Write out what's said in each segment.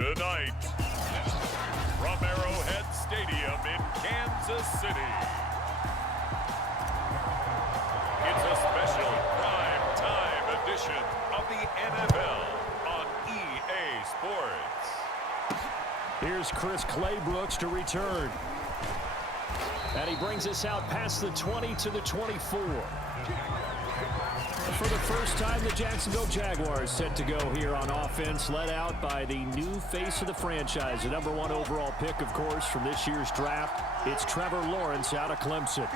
Tonight, from Arrowhead Stadium in Kansas City, it's a special prime time edition of the NFL on EA Sports. Here's Chris Claybrooks to return. And he brings us out past the 20 to the 24. For the first time, the Jacksonville Jaguars set to go here on offense, led out by the new face of the franchise, the #1 overall pick, of course, from this year's draft. It's Trevor Lawrence out of Clemson.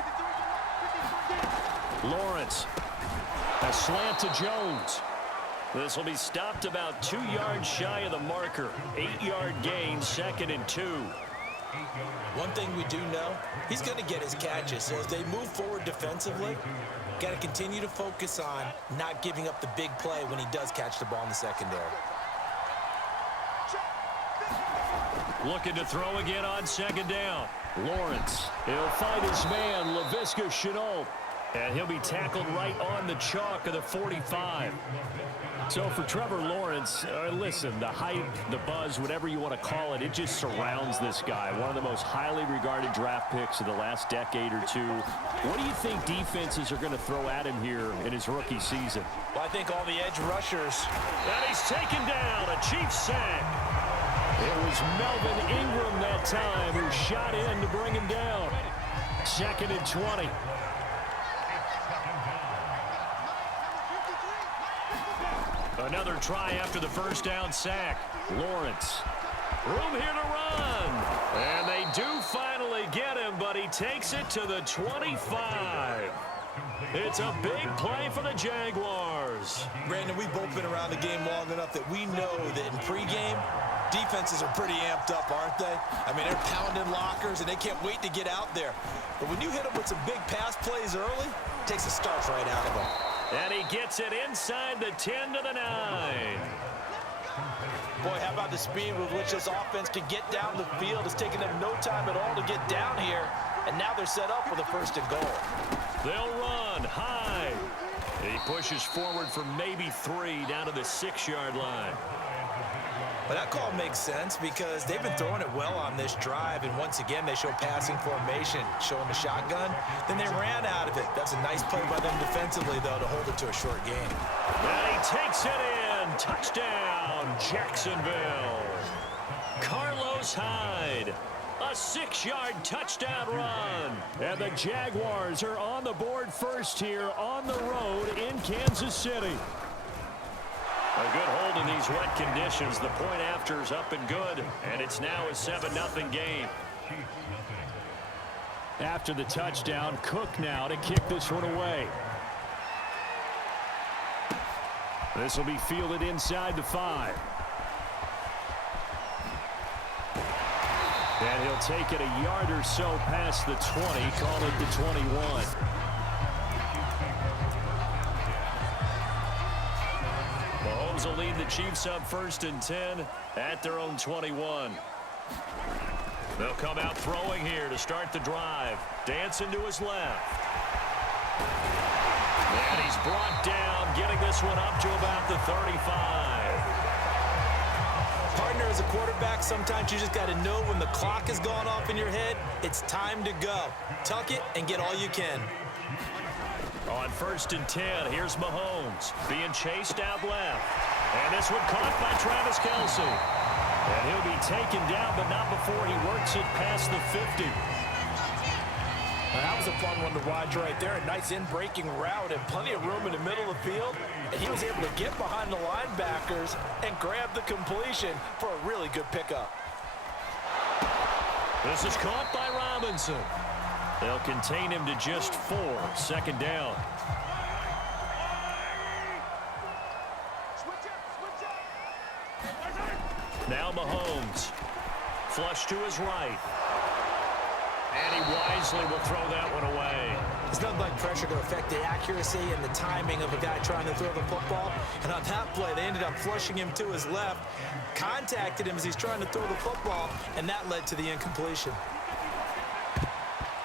Lawrence, a slant to Jones. This will be stopped about 2 yards shy of the marker. 8-yard gain, 2nd and 2. One thing we do know, he's going to get his catches. So as they move forward defensively, got to continue to focus on not giving up the big play when he does catch the ball in the secondary. Looking to throw again on 2nd down. Lawrence, he'll find his man, Laviska Shenault. And he'll be tackled right on the chalk of the 45. So for Trevor Lawrence, listen, the hype, the buzz, whatever you want to call it, it just surrounds this guy. One of the most highly regarded draft picks of the last decade or two. What do you think defenses are going to throw at him here in his rookie season? Well, I think all the edge rushers. And he's taken down, a Cheifs sack. It was Melvin Ingram that time who shot in to bring him down. 2nd and 20. Another try after the first down sack. Lawrence. Room here to run. And they do finally get him, but he takes it to the 25. It's a big play for the Jaguars. Brandon, we've both been around the game long enough that we know that in pregame, defenses are pretty amped up, aren't they? I mean, they're pounding lockers, and they can't wait to get out there. But when you hit them with some big pass plays early, it takes the starch right out of them. And he gets it inside the 10 to the 9. Boy, how about the speed with which this offense can get down the field? It's taken them no time at all to get down here. And now they're set up for the 1st and goal. They'll run high. He pushes forward for maybe 3 down to the 6-yard line. But that call makes sense because they've been throwing it well on this drive, and once again they show passing formation, showing the shotgun. Then they ran out of it. That's a nice play by them defensively, though, to hold it to a short gain. And he takes it in. Touchdown, Jacksonville. Carlos Hyde. A 6-yard touchdown run. And the Jaguars are on the board first here on the road in Kansas City. A good hold in these wet conditions. The point after is up and good, and it's now a 7-0 game. After the touchdown, Cook now to kick this one away. This will be fielded inside the 5. And he'll take it a yard or so past the 20, call it the 21. Mahomes will lead the Chiefs up 1st and 10 at their own 21. They'll come out throwing here to start the drive. Dancing to his left. And he's brought down, getting this one up to about the 35. Partner, as a quarterback, sometimes you just got to know when the clock has gone off in your head, it's time to go. Tuck it and get all you can. On 1st and 10, here's Mahomes being chased out left. And this one caught by Travis Kelce. And he'll be taken down, but not before he works it past the 50. That was a fun one to watch right there. A nice in-breaking route and plenty of room in the middle of the field. And he was able to get behind the linebackers and grab the completion for a really good pickup. This is caught by Robinson. They'll contain him to just 4, 2nd down. Now Mahomes. Flush to his right. And he wisely will throw that one away. It's nothing like pressure to affect the accuracy and the timing of a guy trying to throw the football. And on that play, they ended up flushing him to his left, contacted him as he's trying to throw the football, and that led to the incompletion.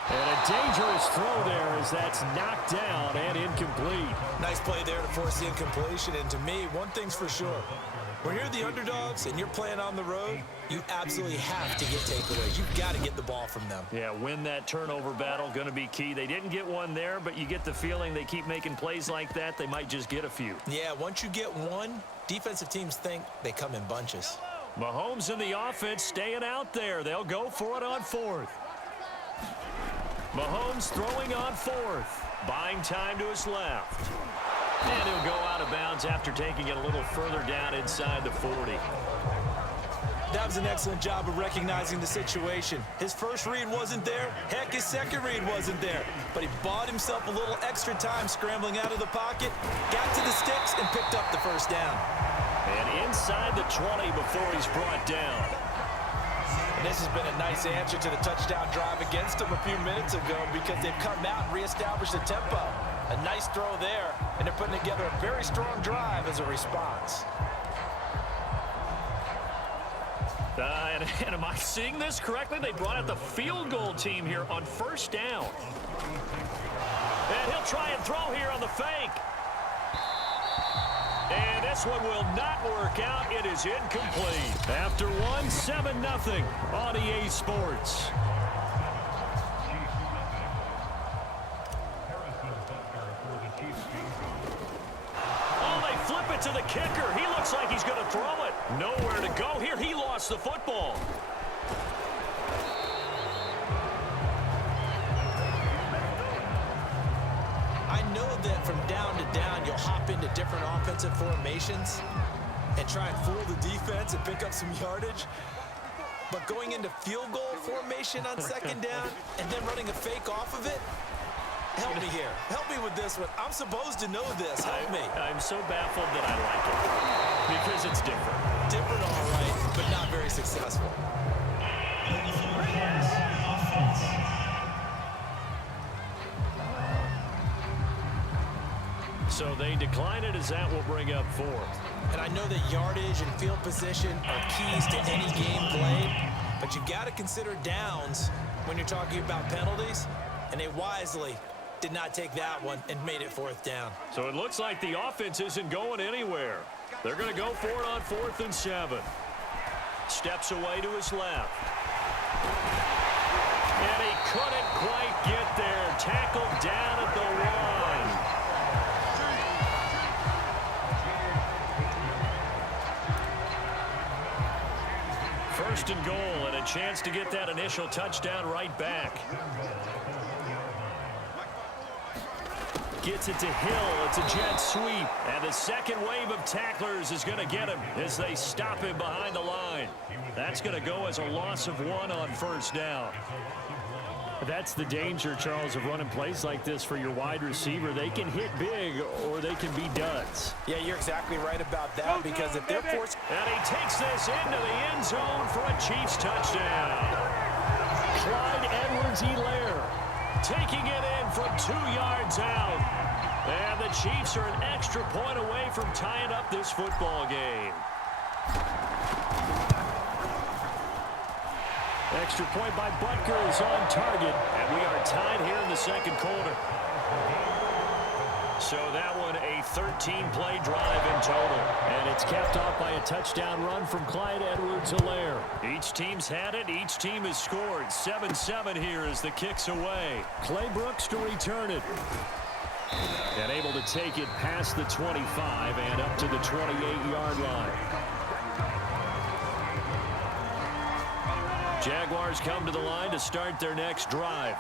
And a dangerous throw there as that's knocked down and incomplete. Nice play there to force the incompletion. And to me, one thing's for sure. When you're the underdogs and you're playing on the road, you absolutely have to get takeaways. You've got to get the ball from them. Yeah, win that turnover battle, going to be key. They didn't get one there, but you get the feeling they keep making plays like that, they might just get a few. Yeah, once you get one, defensive teams think they come in bunches. Mahomes and the offense staying out there. They'll go for it on fourth. Mahomes throwing on fourth. Buying time to his left. And he'll go out of bounds after taking it a little further down inside the 40. That was an excellent job of recognizing the situation. His first read wasn't there. Heck, his second read wasn't there. But he bought himself a little extra time scrambling out of the pocket, got to the sticks, and picked up the first down. And inside the 20 before he's brought down. And this has been a nice answer to the touchdown drive against them a few minutes ago because they've come out and reestablished the tempo. A nice throw there, and they're putting together a very strong drive as a response. And am I seeing this correctly? They brought out the field goal team here on first down. And he'll try and throw here on the fake. And this one will not work out. It is incomplete. After one, 7-0 on EA Sports. Flip it to the kicker. He looks like he's going to throw it. Nowhere to go here. He lost the football. I know that from down to down, you'll hop into different offensive formations and try and fool the defense and pick up some yardage. But going into field goal formation on second down and then running a fake off of it, help me here. Help me with this one. I'm supposed to know this. Help me. I'm so baffled that I like it because it's different. Different, all right, but not very successful. So they decline it as that will bring up fourth. And I know that yardage and field position are keys to any game played, but you've got to consider downs when you're talking about penalties, and they wisely did not take that one and made it fourth down. So it looks like the offense isn't going anywhere. They're going to go for it on 4th and 7. Steps away to his left. And he couldn't quite get there. Tackled down at the 1. First and goal, and a chance to get that initial touchdown right back. Gets it to Hill. It's a jet sweep. And the second wave of tacklers is going to get him as they stop him behind the line. That's going to go as a loss of 1 on first down. That's the danger, Charles, of running plays like this for your wide receiver. They can hit big or they can be duds. Yeah, you're exactly right about that because if they're forced... And he takes this into the end zone for a Chiefs touchdown. Clyde Edwards-Helaire taking it in from 2 yards out. And the Chiefs are an extra point away from tying up this football game. Extra point by Butker is on target. And we are tied here in the second quarter. So that one a 13-play drive in total. And it's capped off by a touchdown run from Clyde Edwards-Helaire. Each team's had it. Each team has scored. 7-7 here as the kick's away. Clay Brooks to return it. And able to take it past the 25 and up to the 28-yard line. Jaguars come to the line to start their next drive.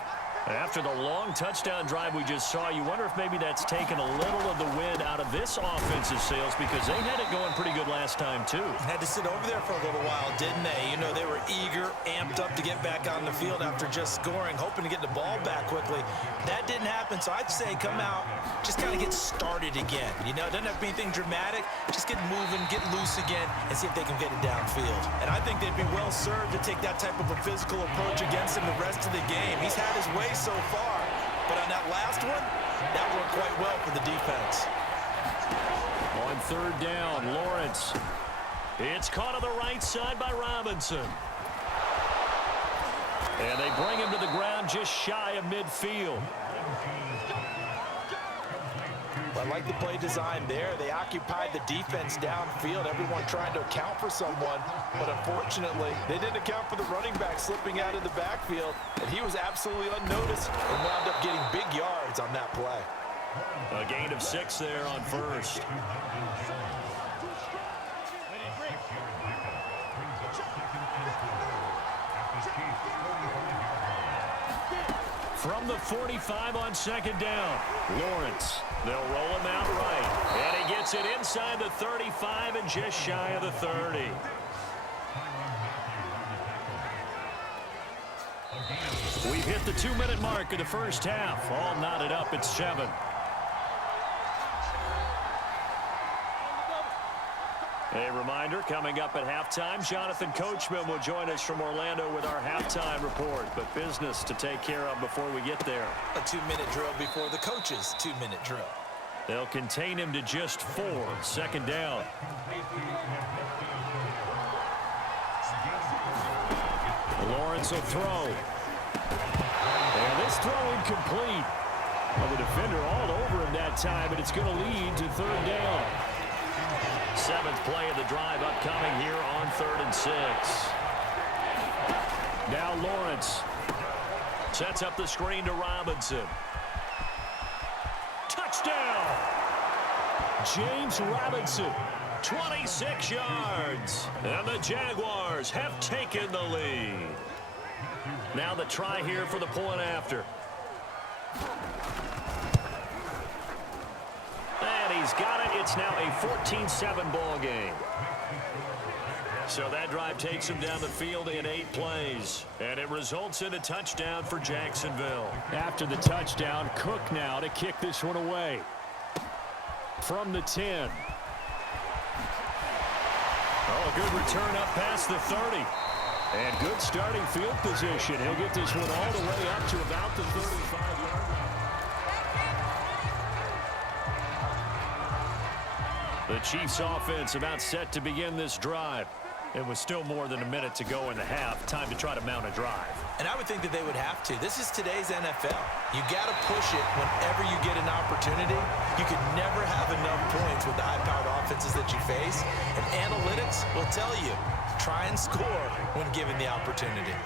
After the long touchdown drive we just saw, you wonder if maybe that's taken a little of the wind out of this offensive sails because they had it going pretty good last time, too. Had to sit over there for a little while, didn't they? You know, they were eager, amped up to get back on the field after just scoring, hoping to get the ball back quickly. That didn't happen, so I'd say come out, just kind of get started again. You know, it doesn't have to be anything dramatic. Just get moving, get loose again, and see if they can get it downfield. And I think they'd be well served to take that type of a physical approach against him the rest of the game. He's had his way so far, but on that last one, that worked quite well for the defense. On third down, Lawrence. It's caught on the right side by Robinson. And they bring him to the ground just shy of midfield. I like the play design there. They occupied the defense downfield, everyone trying to account for someone, but unfortunately, they didn't account for the running back slipping out of the backfield, and he was absolutely unnoticed and wound up getting big yards on that play. A gain of 6 there on first. From the 45 on second down, Lawrence. They'll roll him out right. And he gets it inside the 35 and just shy of the 30. We've hit the 2-minute mark of the first half. All knotted up at 7. A reminder, coming up at halftime, Jonathan Coachman will join us from Orlando with our halftime report. But business to take care of before we get there. A 2-minute drill before the coach's 2-minute drill. They'll contain him to just 4. Second down. Lawrence will throw. And this throw incomplete. Well, the defender all over him that time, but it's going to lead to third down. 7th play of the drive upcoming here on 3rd and 6. Now Lawrence sets up the screen to Robinson. Touchdown! James Robinson, 26 yards. And the Jaguars have taken the lead. Now the try here for the point after. And he's got it. It's now a 14-7 ball game. So that drive takes him down the field in 8 plays. And it results in a touchdown for Jacksonville. After the touchdown, Cook now to kick this one away. From the 10. Oh, good return up past the 30. And good starting field position. He'll get this one all the way up to about the 35-yard line. The Chiefs offense about set to begin this drive. It was still more than a minute to go in the half. Time to try to mount a drive. And I would think that they would have to. This is today's NFL. You got to push it whenever you get an opportunity. You can never have enough points with the high-powered offenses that you face. And analytics will tell you, try and score when given the opportunity.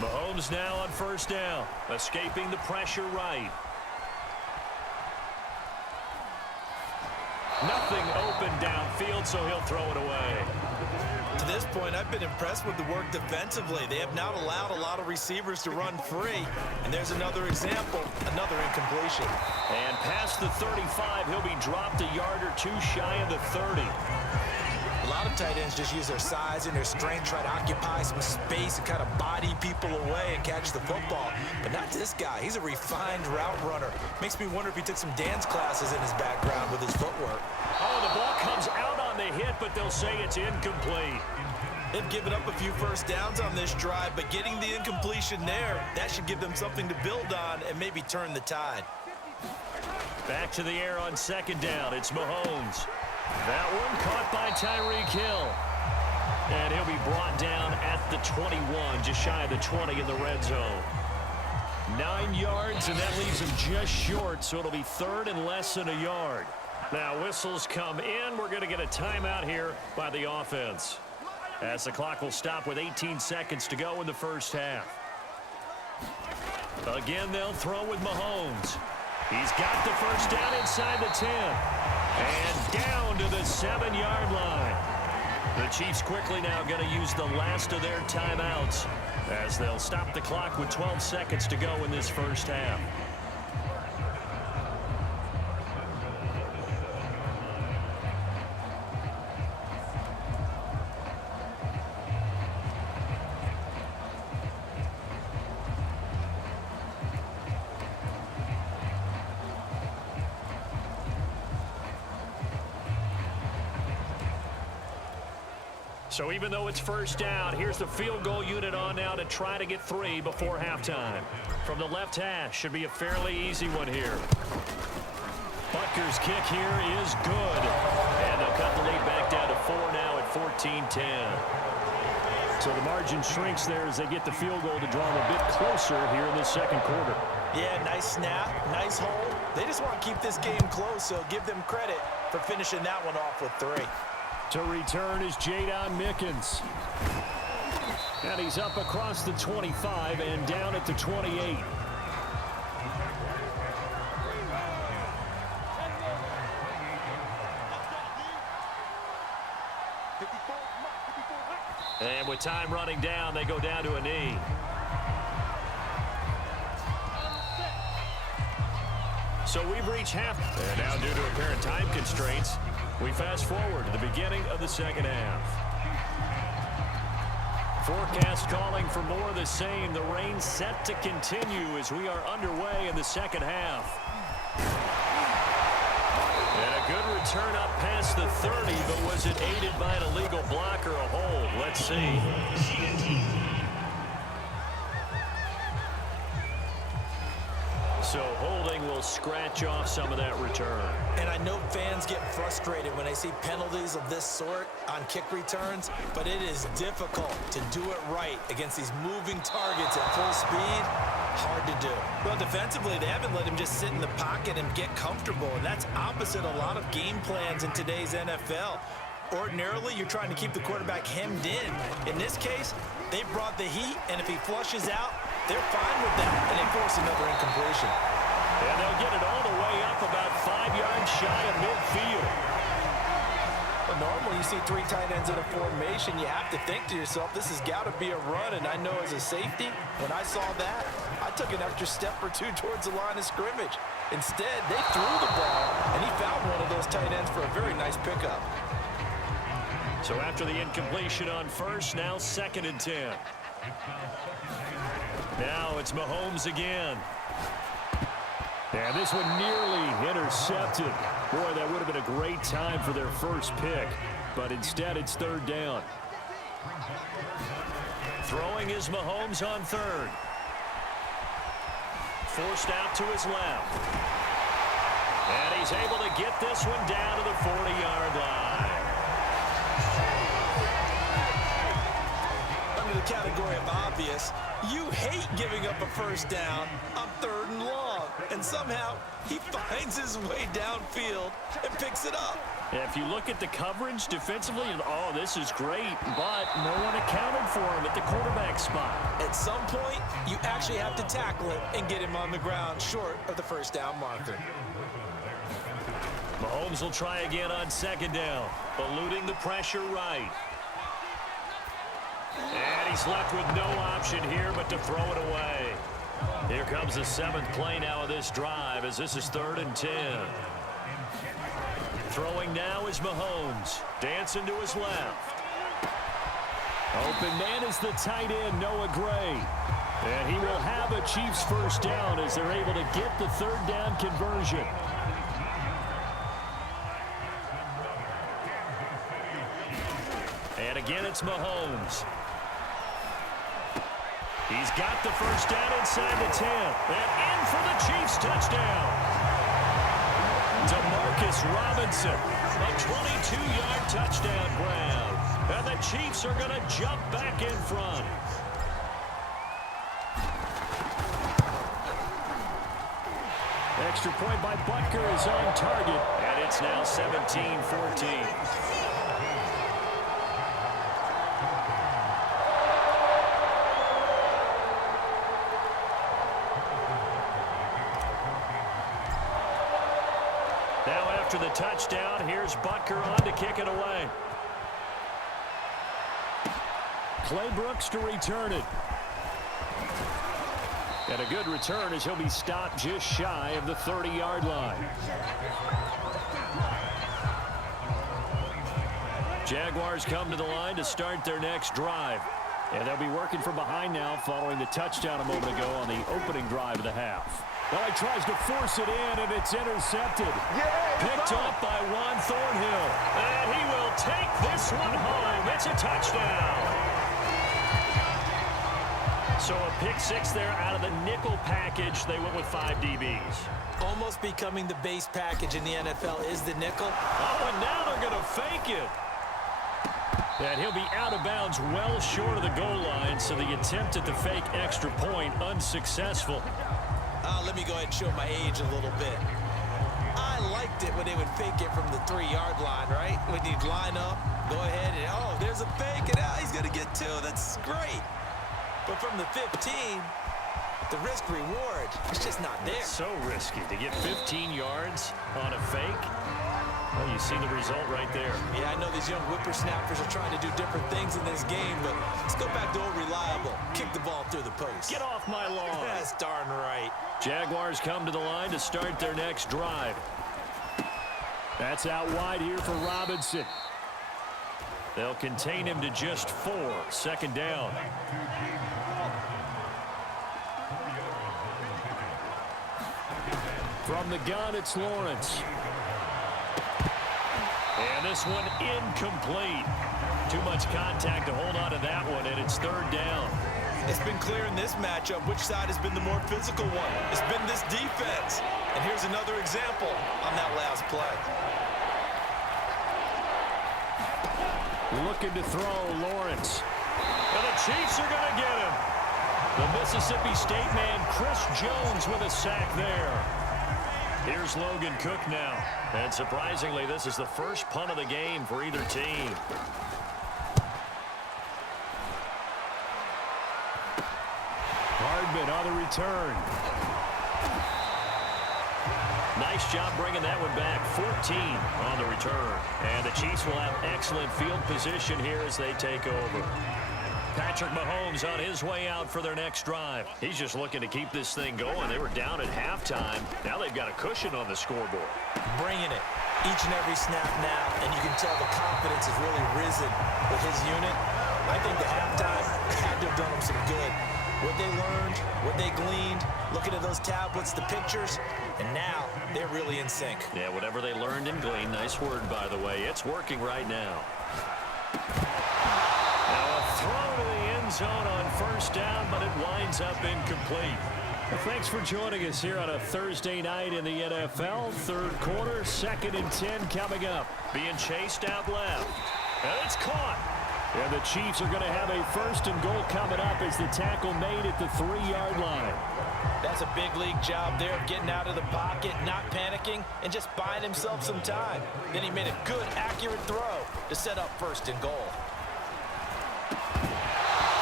Mahomes now on first down, escaping the pressure right. Nothing open downfield, so he'll throw it away. To this point, I've been impressed with the work defensively. They have not allowed a lot of receivers to run free. And there's another example, another incompletion. And past the 35, he'll be dropped a yard or 2 shy of the 30. A lot of tight ends just use their size and their strength, try to occupy some space and kind of body people away and catch the football. But not this guy. He's a refined route runner. Makes me wonder if he took some dance classes in his background with his footwork. Oh, the ball comes out on the hit, but they'll say it's incomplete. They've given up a few first downs on this drive, but getting the incompletion there, that should give them something to build on and maybe turn the tide. Back to the air on second down. It's Mahomes. That one caught by Tyreek Hill. And he'll be brought down at the 21, just shy of the 20 in the red zone. 9 yards, and that leaves him just short, so it'll be 3rd and less than a yard. Now whistles come in. We're going to get a timeout here by the offense, as the clock will stop with 18 seconds to go in the first half. Again, they'll throw with Mahomes. He's got the first down inside the 10. And down to the 7-yard line. The Chiefs quickly now going to use the last of their timeouts, as they'll stop the clock with 12 seconds to go in this first half. So even though it's first down, here's the field goal unit on now to try to get 3 before halftime. From the left hash, should be a fairly easy one here. Butker's kick here is good. And they'll cut the lead back down to 4 now at 14-10. So the margin shrinks there as they get the field goal to draw them a bit closer here in the second quarter. Yeah, nice snap, nice hold. They just want to keep this game close, so give them credit for finishing that one off with 3. To return is Jadon Mickens. And he's up across the 25 and down at the 28. And with time running down, they go down to a knee. So we've reached half. And now due to apparent time constraints, we fast forward to the beginning of the second half. Forecast calling for more of the same. The rain set to continue as we are underway in the second half. And a good return up past the 30, but was it aided by an illegal block or a hold? Let's see. So holding will scratch off some of that return. And I know fans get frustrated when they see penalties of this sort on kick returns, but it is difficult to do it right against these moving targets at full speed. Hard to do. Well, defensively, they haven't let him just sit in the pocket and get comfortable, and that's opposite a lot of game plans in today's NFL. Ordinarily, you're trying to keep the quarterback hemmed in. In this case, they brought the heat, and if he flushes out, they're fine with that, and they force another incompletion. And they'll get it all the way up about 5 yards shy of midfield. Well, normally you see 3 tight ends in a formation, you have to think to yourself, this has got to be a run, and I know as a safety, when I saw that, I took an extra step or 2 towards the line of scrimmage. Instead, they threw the ball, and he found one of those tight ends for a very nice pickup. So after the incompletion on first, now 2nd and 10. Now it's Mahomes again. And this one nearly intercepted. Boy, that would have been a great time for their first pick. But instead, it's 3rd down. Throwing is Mahomes on 3rd. Forced out to his left. And he's able to get this one down to the 40-yard line. Under the category of obvious, you hate giving up a first down on 3rd and long. And somehow, he finds his way downfield and picks it up. And if you look at the coverage defensively, oh, this is great, but no one accounted for him at the quarterback spot. At some point, you actually have to tackle him and get him on the ground short of the first down marker. Mahomes will try again on 2nd down, eluding the pressure right. And he's left with no option here but to throw it away. Here comes the 7th play now of this drive as this is 3rd and 10. Throwing now is Mahomes. Dancing to his left. Open man is the tight end, Noah Gray. And he will have a Chiefs first down as they're able to get the 3rd down conversion. And again, it's Mahomes. He's got the first down inside the 10. And in for the Chiefs touchdown. DeMarcus Robinson, a 22-yard touchdown grab. And the Chiefs are going to jump back in front. Extra point by Butker is on target. And it's now 17-14. After the touchdown, here's Butker on to kick it away. Clay Brooks to return it. And a good return as he'll be stopped just shy of the 30-yard line. Jaguars come to the line to start their next drive. And they'll be working from behind now following the touchdown a moment ago on the opening drive of the half. Well, he tries to force it in, and it's intercepted. Picked up by Juan Thornhill. And he will take this one home. It's a touchdown. So a pick 6 there out of the nickel package. They went with 5 DBs. Almost becoming the base package in the NFL is the nickel. Oh, and now they're going to fake it. And he'll be out of bounds well short of the goal line, so the attempt at the fake extra point unsuccessful. Let me go ahead and show my age a little bit. I liked it when they would fake it from the 3-yard line, right? When you'd line up, go ahead and, oh, there's a fake, and he's going to get 2. That's great. But from the 15, the risk-reward is just not there. So risky to get 15 yards on a fake. Well, you see the result right there. Yeah, I know these young whippersnappers are trying to do different things in this game, but let's go back to old reliable. Kick the ball through the post. Get off my lawn. That's darn right. Jaguars come to the line to start their next drive. That's out wide here for Robinson. They'll contain him to just 4. Second down. From the gun, it's Lawrence. And this one incomplete. Too much contact to hold on to that one, and it's 3rd down. It's been clear in this matchup which side has been the more physical one. It's been this defense. And here's another example on that last play. Looking to throw, Lawrence. And the Chiefs are going to get him. The Mississippi State man, Chris Jones, with a sack there. Here's Logan Cook now. And surprisingly, this is the first punt of the game for either team. Hardman on the return. Nice job bringing that one back. 14 on the return. And the Chiefs will have excellent field position here as they take over. Patrick Mahomes on his way out for their next drive. He's just looking to keep this thing going. They were down at halftime. Now they've got a cushion on the scoreboard. Bringing it each and every snap now, and you can tell the confidence has really risen with his unit. I think the halftime had to have done them some good. What they learned, what they gleaned, looking at those tablets, the pictures, and now they're really in sync. Yeah, whatever they learned and gleaned, nice word, by the way. It's working right now. Now a throw to the end zone on 1st down, but it winds up incomplete. Well, thanks for joining us here on a Thursday night in the NFL. 3rd quarter, 2nd and 10 coming up. Being chased out left. And it's caught. And the Chiefs are going to have a 1st and goal coming up as the tackle made at the 3-yard line. That's a big league job there of getting out of the pocket, not panicking, and just buying himself some time. Then he made a good, accurate throw to set up 1st and goal.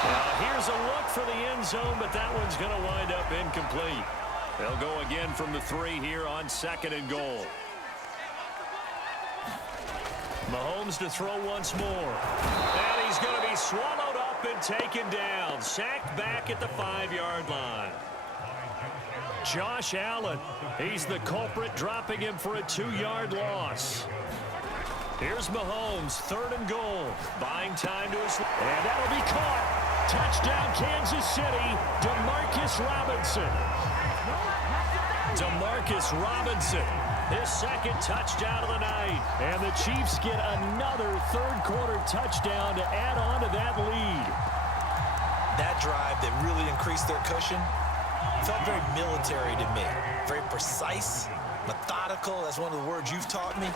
Now here's a look for the end zone, but that one's going to wind up incomplete. They'll go again from the 3 here on 2nd and goal. Mahomes to throw once more. And he's going to be swallowed up and taken down. Sacked back at the 5-yard line. Josh Allen, he's the culprit, dropping him for a 2-yard loss. Here's Mahomes, 3rd and goal. Buying time to his... And that'll be caught. Touchdown, Kansas City. Demarcus Robinson. Demarcus Robinson. His 2nd touchdown of the night. And the Chiefs get another 3rd quarter touchdown to add on to that lead. That drive that really increased their cushion felt very military to me. Very precise, methodical. That's one of the words you've taught me.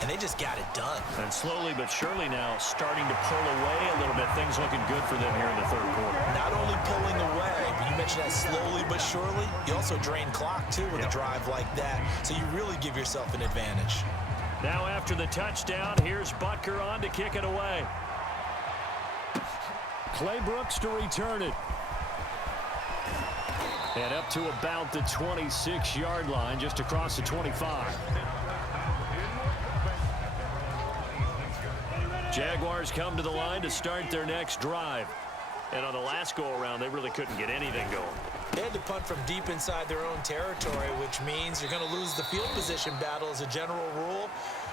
And they just got it done. And slowly but surely now starting to pull away a little bit. Things looking good for them here in the 3rd quarter. Not only pulling away, but you mentioned that slowly but surely. You also drain clock, too, with a drive like that. So you really give yourself an advantage. Now after the touchdown, here's Butker on to kick it away. Clay Brooks to return it. And up to about the 26-yard line, just across the 25. Jaguars come to the line to start their next drive. And on the last go-around, they really couldn't get anything going. They had to punt from deep inside their own territory, which means you're going to lose the field position battle as a general rule.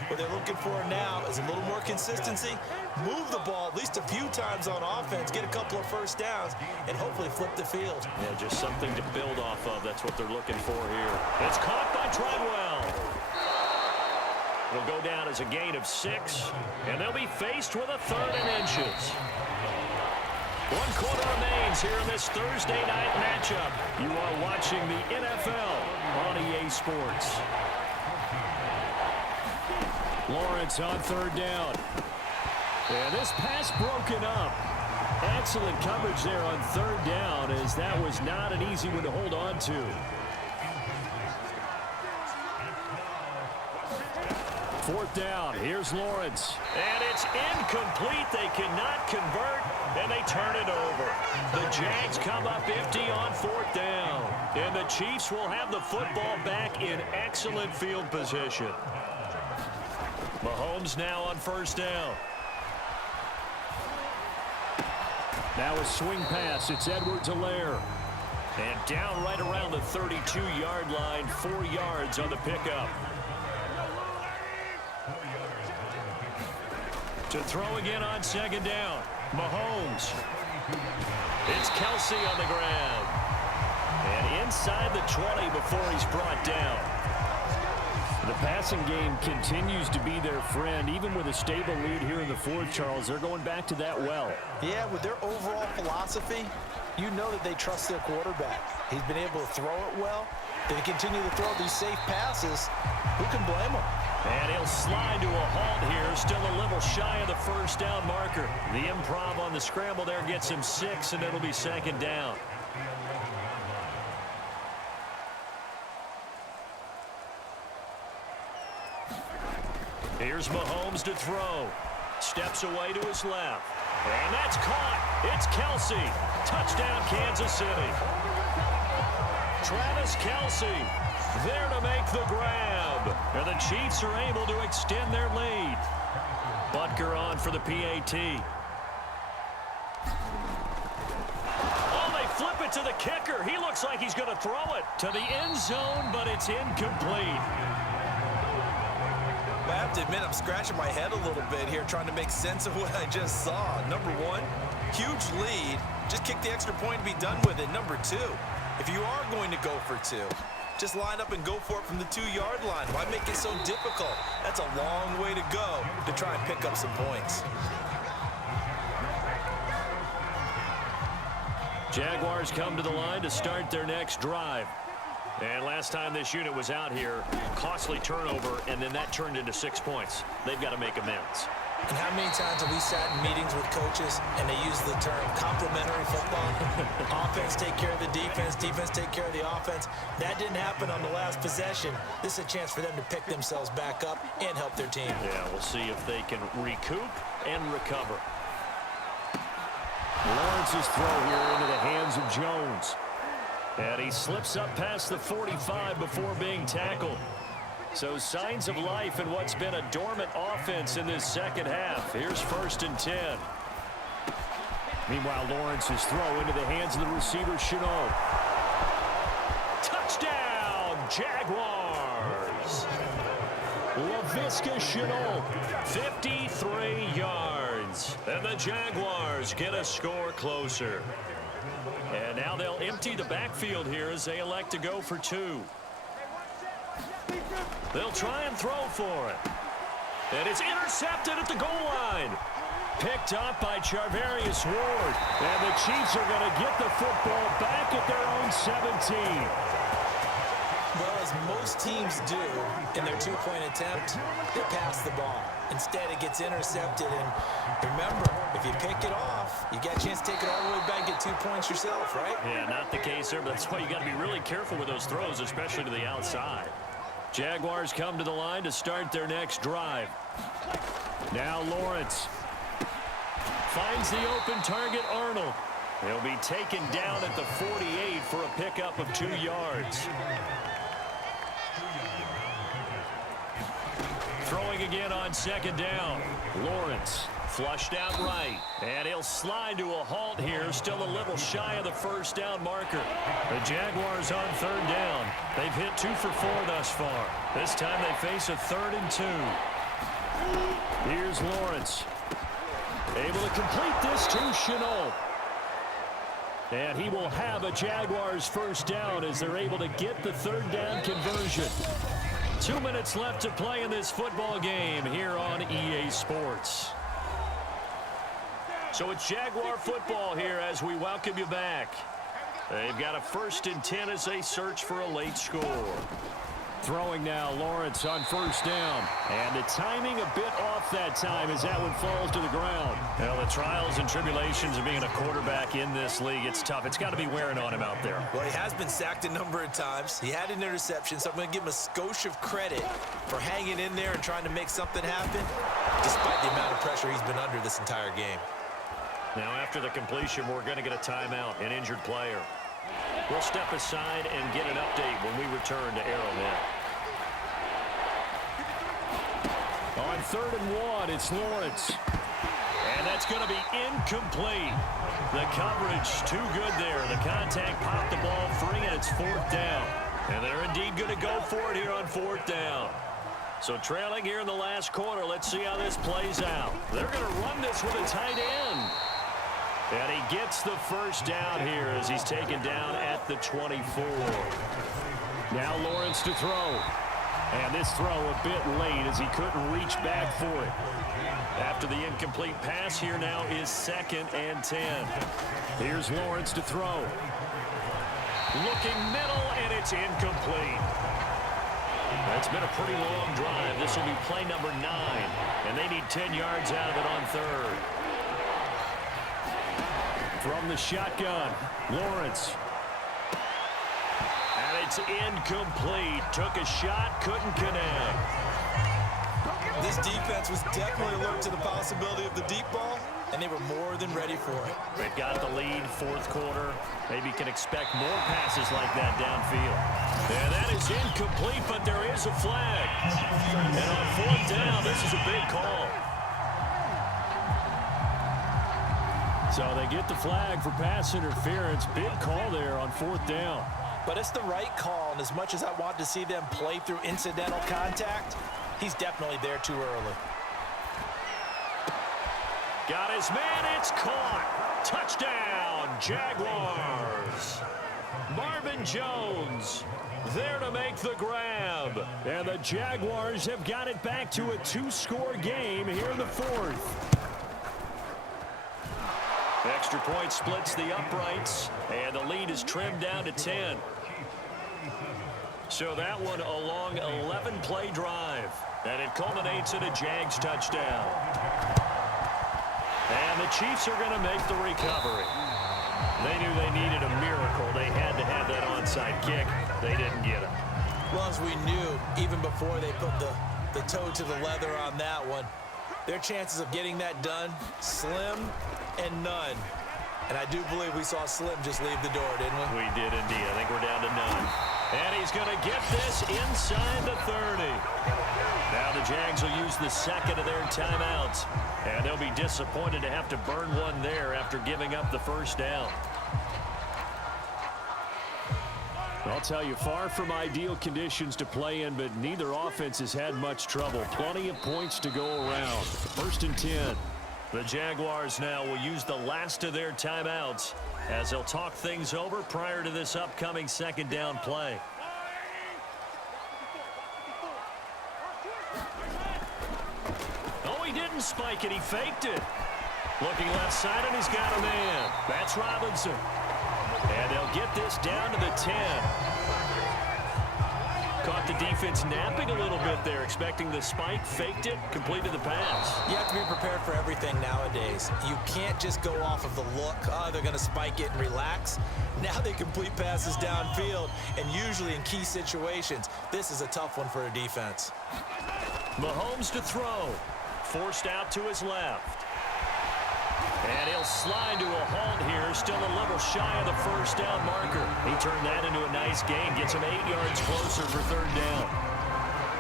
What they're looking for now is a little more consistency, move the ball at least a few times on offense, get a couple of 1st downs, and hopefully flip the field. Yeah, just something to build off of. That's what they're looking for here. It's caught by Treadwell. It'll go down as a gain of 6, and they'll be faced with a 3rd and inches. 1 quarter remains here in this Thursday night matchup. You are watching the NFL on EA Sports. Lawrence on 3rd down. And this pass broken up. Excellent coverage there on 3rd down, as that was not an easy one to hold on to. 4th down. Here's Lawrence. And it's incomplete. They cannot convert, and they turn it over. The Jags come up empty on 4th down. And the Chiefs will have the football back in excellent field position. Mahomes now on 1st down. Now a swing pass. It's Edwards-Helaire. And down right around the 32-yard line, 4 yards on the pickup. To throw again on 2nd down. Mahomes. It's Kelsey on the ground. And inside the 20 before he's brought down. The passing game continues to be their friend. Even with a stable lead here in the 4th, Charles, they're going back to that well. Yeah, with their overall philosophy, you know that they trust their quarterback. He's been able to throw it well. They continue to throw these safe passes. Who can blame them? And he'll slide to a halt here, still a little shy of the 1st down marker. The improv on the scramble there gets him 6, and it'll be 2nd down. Here's Mahomes to throw. Steps away to his left. And that's caught. It's Kelsey. Touchdown, Kansas City. Travis Kelsey there to make the grab. And the Chiefs are able to extend their lead. Butker on for the PAT. Oh, they flip it to the kicker. He looks like he's going to throw it to the end zone, but it's incomplete. I have to admit, I'm scratching my head a little bit here trying to make sense of what I just saw. Number one, huge lead. Just kick the extra point and be done with it. Number two, if you are going to go for 2, just line up and go for it from the 2-yard line. Why make it so difficult? That's a long way to go to try and pick up some points. Jaguars come to the line to start their next drive. And last time this unit was out here, costly turnover, and then that turned into 6 points. They've got to make amends. And how many times have we sat in meetings with coaches and they use the term complementary football? Offense take care of the defense, defense take care of the offense. That didn't happen on the last possession. This is a chance for them to pick themselves back up and help their team. Yeah, we'll see if they can recoup and recover. Lawrence's throw here into the hands of Jones. And he slips up past the 45 before being tackled. So signs of life in what's been a dormant offense in this second half. Here's 1st and 10. Meanwhile, Lawrence's throw into the hands of the receiver, Chenault. Touchdown, Jaguars! Laviska Chenault, 53 yards. And the Jaguars get a score closer. And now they'll empty the backfield here as they elect to go for 2. They'll try and throw for it. And it's intercepted at the goal line. Picked up by Charvarius Ward. And the Chiefs are going to get the football back at their own 17. Well, as most teams do in their 2-point attempt, they pass the ball. Instead, it gets intercepted. And remember, if you pick it off, you got a chance to take it all the way back and get 2 points yourself, right? Yeah, not the case there, but that's why you got to be really careful with those throws, especially to the outside. Jaguars come to the line to start their next drive. Now Lawrence finds the open target, Arnold. He'll be taken down at the 48 for a pickup of 2 yards. Throwing again on 2nd down. Lawrence flushed out right. And he'll slide to a halt here, still a little shy of the 1st down marker. The Jaguars on 3rd down. They've hit 2 for 4 thus far. This time they face a 3rd and 2. Here's Lawrence. Able to complete this to Chenault. And he will have a Jaguars 1st down as they're able to get the 3rd down conversion. 2 minutes left to play in this football game here on EA Sports. So it's Jaguar football here as we welcome you back. They've got a 1st and 10 as they search for a late score. Throwing now, Lawrence on first down. And the timing a bit off that time as that one falls to the ground. Well, the trials and tribulations of being a quarterback in this league, it's tough. It's got to be wearing on him out there. Well, he has been sacked a number of times. He had an interception, so I'm going to give him a skosh of credit for hanging in there and trying to make something happen, despite the amount of pressure he's been under this entire game. Now, after the completion, we're going to get a timeout, an injured player. We'll step aside and get an update when we return to Arrowhead. On 3rd and 1, it's Lawrence. And that's going to be incomplete. The coverage too good there. The contact popped the ball free, and it's 4th down. And they're indeed going to go for it here on 4th down. So trailing here in the last quarter, let's see how this plays out. They're going to run this with a tight end. And he gets the first down here as he's taken down at the 24. Now Lawrence to throw. And this throw a bit late as he couldn't reach back for it. After the incomplete pass, here now is 2nd and 10. Here's Lawrence to throw. Looking middle, and it's incomplete. It's been a pretty long drive. This will be play number 9. And they need 10 yards out of it on 3rd. From the shotgun, Lawrence. And it's incomplete. Took a shot, couldn't connect. This defense was definitely alert to the possibility of the deep ball, and they were more than ready for it. They've got the lead, 4th quarter. Maybe can expect more passes like that downfield. And that is incomplete, but there is a flag. And on 4th down, this is a big call. So they get the flag for pass interference. Big call there on 4th down. But it's the right call, and as much as I want to see them play through incidental contact, he's definitely there too early. Got his man, it's caught. Touchdown, Jaguars. Marvin Jones there to make the grab. And the Jaguars have got it back to a 2-score game here in the 4th. Extra point splits the uprights, and the lead is trimmed down to 10. So that one a long 11-play drive, and it culminates in a Jags touchdown. And the Chiefs are going to make the recovery. They knew they needed a miracle. They had to have that onside kick. They didn't get it. Well, as we knew, even before they put the toe to the leather on that one, their chances of getting that done, slim and none. And I do believe we saw Slim just leave the door, didn't we? We did indeed. I think we're down to none. And he's going to get this inside the 30. Now the Jags will use the 2nd of their timeouts. And they'll be disappointed to have to burn one there after giving up the first down. I'll tell you, far from ideal conditions to play in, but neither offense has had much trouble. Plenty of points to go around. 1st and 10. The Jaguars now will use the last of their timeouts as they'll talk things over prior to this upcoming 2nd down play. Oh, he didn't spike it. He faked it. Looking left side, and he's got a man. That's Robinson. And they'll get this down to the 10. Caught the defense napping a little bit there, expecting the spike, faked it, completed the pass. You have to be prepared for everything nowadays. You can't just go off of the look, oh, they're going to spike it and relax. Now they complete passes downfield, and usually in key situations, this is a tough one for a defense. Mahomes to throw. Forced out to his left. And he'll slide to a halt here, still a little shy of the first down marker. He turned that into a nice gain, gets him 8 yards closer for 3rd down.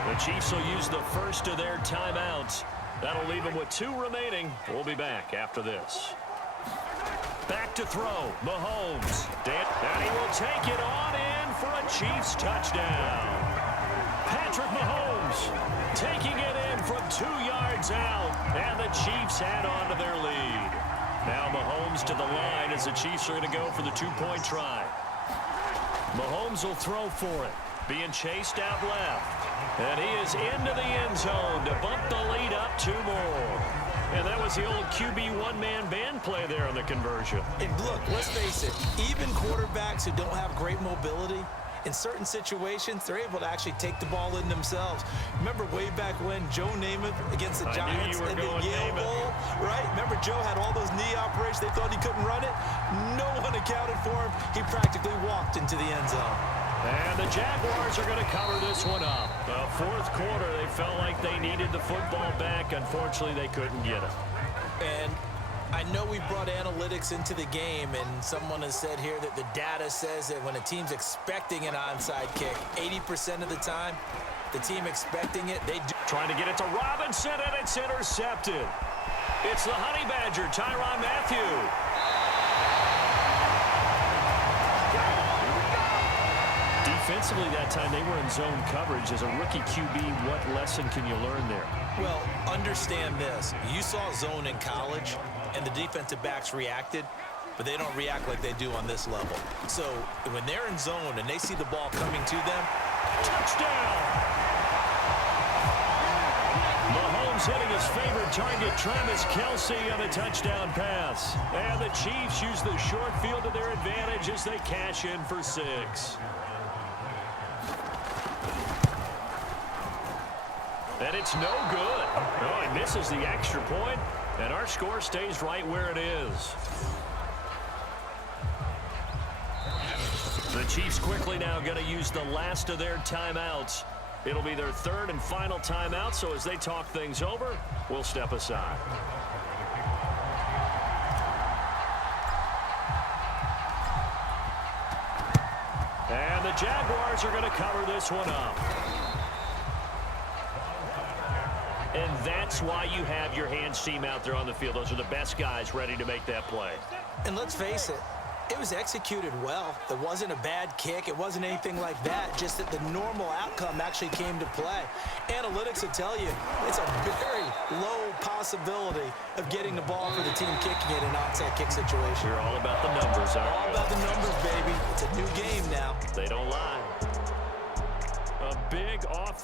The Chiefs will use the first of their timeouts. That'll leave them with 2 remaining. We'll be back after this. Back to throw, Mahomes. And he will take it on in for a Chiefs touchdown. Patrick Mahomes taking it in from 2 yards out, and the Chiefs add on to their lead. Now Mahomes to the line as the Chiefs are going to go for the 2-point try. Mahomes will throw for it, being chased out left. And he is into the end zone to bump the lead up 2 more. And that was the old QB one-man band play there on the conversion. And look, let's face it, even quarterbacks who don't have great mobility, in certain situations, they're able to actually take the ball in themselves. Remember way back when Joe Namath against the Giants in the Yale Bowl, right? Remember Joe had all those knee operations. They thought he couldn't run it. No one accounted for him. He practically walked into the end zone. And the Jaguars are going to cover this one up. The fourth quarter, they felt like they needed the football back. Unfortunately, they couldn't get it. And I know we brought analytics into the game, and someone has said here that the data says that when a team's expecting an onside kick, 80% of the time, the team expecting it, they do. Trying to get it to Robinson, and it's intercepted. It's the Honey Badger, Tyrann Mathieu. Defensively that time, they were in zone coverage. As a rookie QB, what lesson can you learn there? Well, understand this. You saw zone in college, and the defensive backs reacted, but they don't react like they do on this level. So when they're in zone and they see the ball coming to them, touchdown! Mahomes hitting his favorite target, Travis Kelce, on the touchdown pass. And the Chiefs use the short field to their advantage as they cash in for 6. And it's no good. Oh, he misses the extra point, and our score stays right where it is. The Chiefs quickly now going to use the last of their timeouts. It'll be their third and final timeout, so as they talk things over, we'll step aside. And the Jaguars are going to cover this one up. And that's why you have your hands team out there on the field. Those are the best guys ready to make that play. and let's face it, it was executed well. It wasn't a bad kick. It wasn't anything like that. Just that the normal outcome actually came to play. Analytics will tell you it's a very low possibility of getting the ball for the team kicking it in an onside kick situation. You're all about the numbers, huh? All about the numbers, baby. It's a new game now. They don't lie. A big offense.